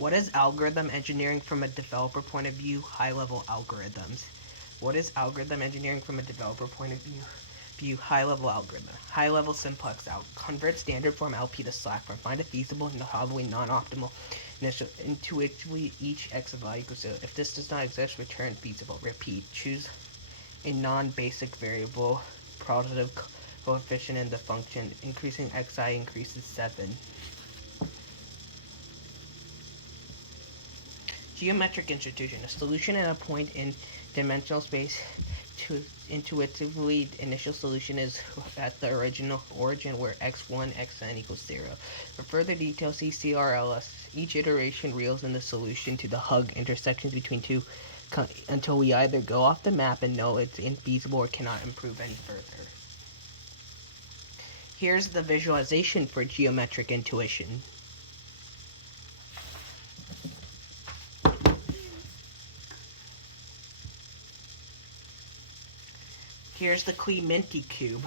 What is algorithm engineering from a developer point of view? High-level algorithms. What is algorithm engineering from a developer point of view? High-level algorithm. High-level simplex out. Convert standard form LP to slack form. Find a feasible and probably non-optimal initial intuitively each x of y equals 0. If this does not exist, return feasible. Repeat. Choose a non-basic variable positive coefficient in the function. Increasing xi increases 7. Geometric institution. A solution at a point in dimensional space. Intuitively, initial solution is at the original origin where x1, xn equals 0. For further details, see CRLS. Each iteration reels in the solution to the hug intersections between two until we either go off the map and know it's infeasible or cannot improve any further. Here's the visualization for geometric intuition. Here's the Clementi cube.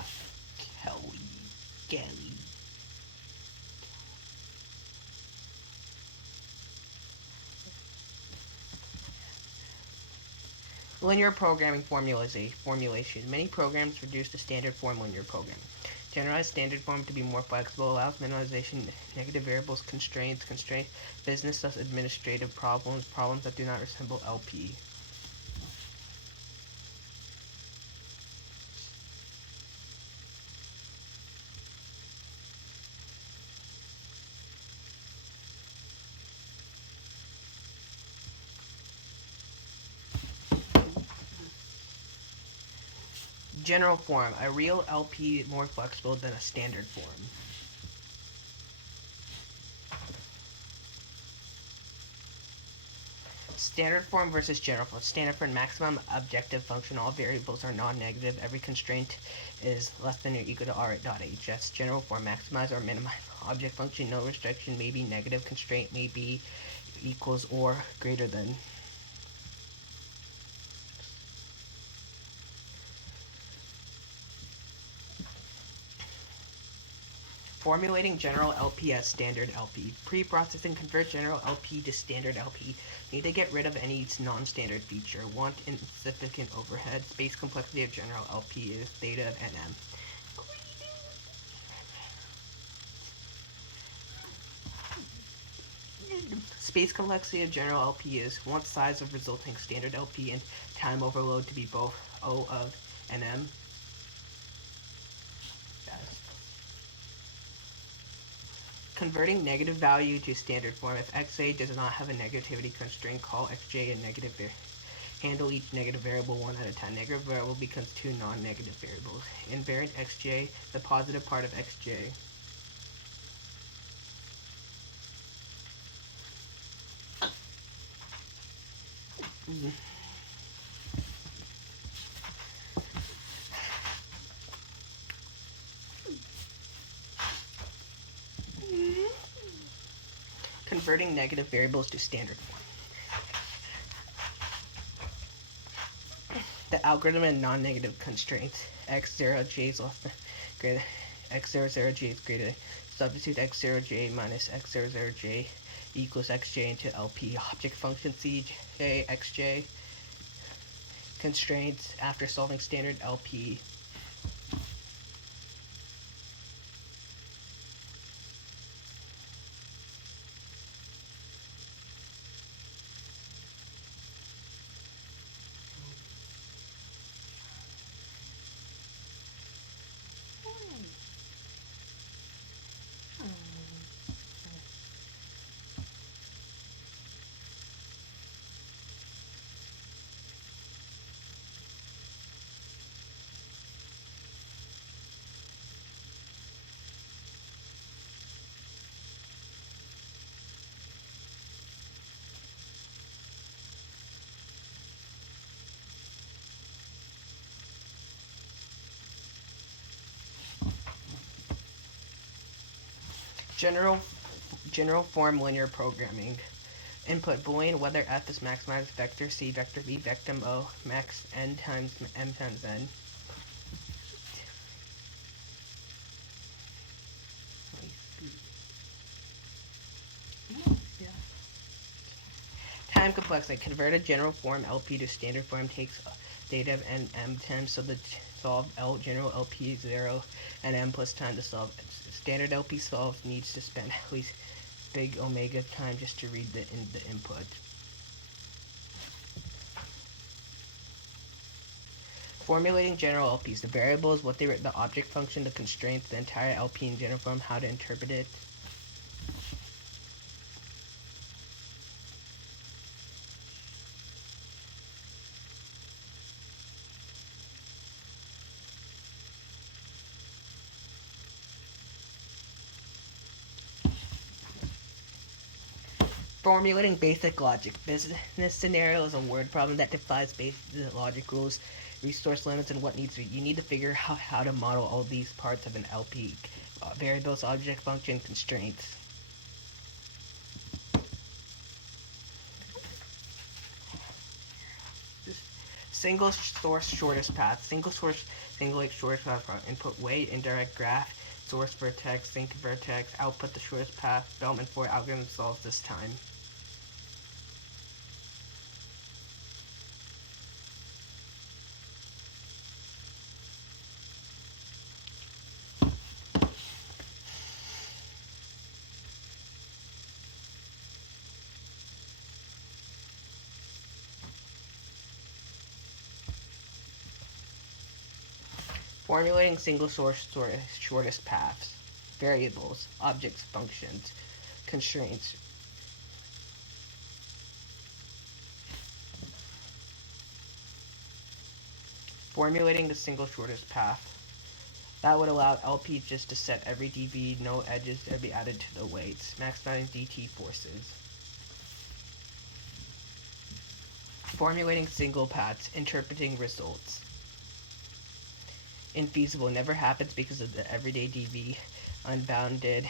Kelly. Linear programming formulation. Many programs reduce the standard form linear programming. Generalized standard form to be more flexible, allows minimization, negative variables, constraints, business thus administrative problems that do not resemble LP. General form. A real LP more flexible than a standard form. Standard form versus general form. Standard form, maximum objective function. All variables are non-negative. Every constraint is less than or equal to r.hs. General form, maximize or minimize object function. No restriction may be negative. Constraint may be equals or greater than. Formulating general LP as standard LP. Pre-processing, convert general LP to standard LP. Need to get rid of any non-standard feature. Want insignificant overhead. Space complexity of general LP is theta of nm. Space complexity of general LP is want size of resulting standard LP and time overload to be both O of nm. Converting negative value to standard form. If xa does not have a negativity constraint, call xj a negative variable. Handle each negative variable one at a time. Negative variable becomes two non-negative variables. Invariant xj, the positive part of xj. Converting negative variables to standard form. The algorithm and non-negative constraints. X0j is less than greater. X00j is greater. Substitute X0j minus X00j equals xj into LP. Object function cj xj. Constraints after solving standard LP. General form linear programming. Input Boolean whether f is maximized vector c vector b vector o max n times m times n. time complexity. Convert a general form LP to standard form takes data and m times, so the solve general LP 0 and m plus time to solve. Standard LP solves needs to spend at least big omega time just to read the input. Formulating general LPs. The variables, what they were, the object function, the constraints, the entire LP in general form, how to interpret it. Formulating basic logic. Business scenario is a word problem that defies basic logic rules, resource limits, and what needs to be. You need to figure out how to model all these parts of an LP. Variables, object function, constraints. Single source shortest path. Single shortest path. Input weight, indirect graph, source vertex, sync vertex, output the shortest path. Bellman-Ford algorithm solves this time. Formulating single source shortest paths. Variables, objects, functions, constraints. Formulating the single shortest path. That would allow LP just to set every dV, no edges to be added to the weights, maximizing DT forces. Formulating single paths, interpreting results. Infeasible, never happens because of the everyday dV. Unbounded,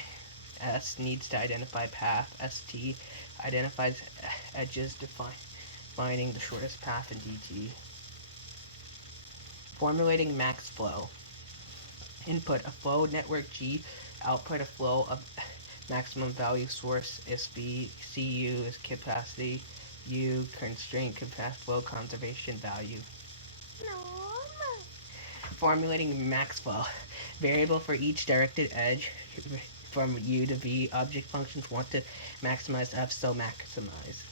S needs to identify path. ST identifies edges, defining the shortest path in DT. Formulating max flow. Input a flow network G, output a flow of maximum value source is V, CU is capacity, U constraint capacity flow conservation value. Formulating max flow. Variable for each directed edge from U to V. Object functions want to maximize F, so maximize.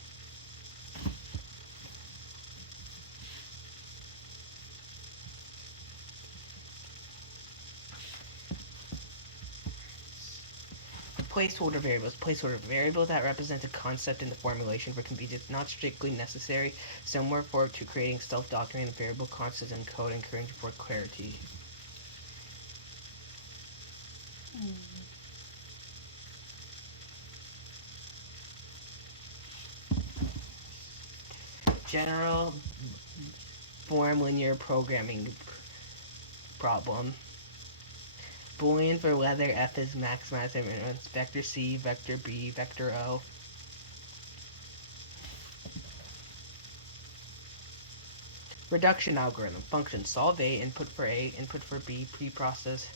Placeholder variables. Placeholder variable that represents a concept in the formulation for convenience, not strictly necessary, similar to creating self-documenting variable constants in code, encouraging for clarity. General form linear programming problem. Boolean for whether f is maximized and minimized. Vector C, vector B, vector O. Reduction algorithm. Function. Solve A, input for A, input for B, pre-process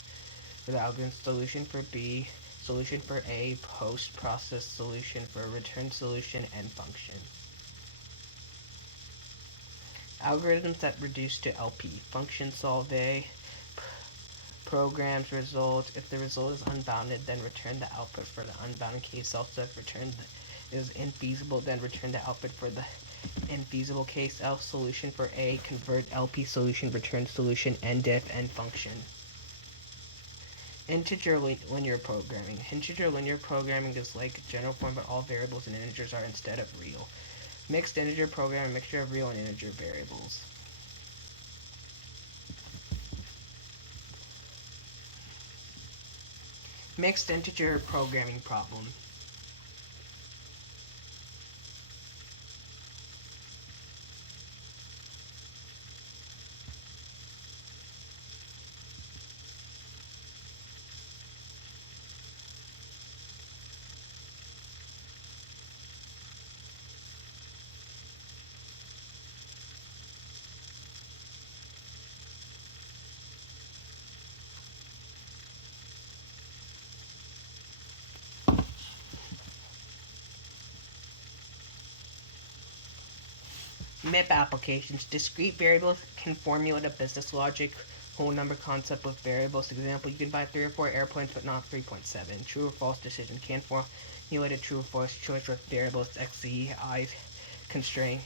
for the algorithm, solution for B, solution for A, post-process solution for return solution, and function. Algorithms that reduce to LP. Function solve A, programs results. If the result is unbounded, then return the output for the unbounded case. Also, if return is infeasible, then return the output for the infeasible case. L solution for A, convert LP solution, return solution, NDiff, and function. Integer linear programming. Integer linear programming is like general form, but all variables and integers are instead of real. Mixed integer programming, mixture of real and integer variables. Mixed integer programming problem. MIP applications. Discrete variables can formulate a business logic whole number concept with variables. Example, you can buy 3 or 4 airplanes but not 3.7. True or false decision. Can formulate a true or false choice with variables x, z, I constraint.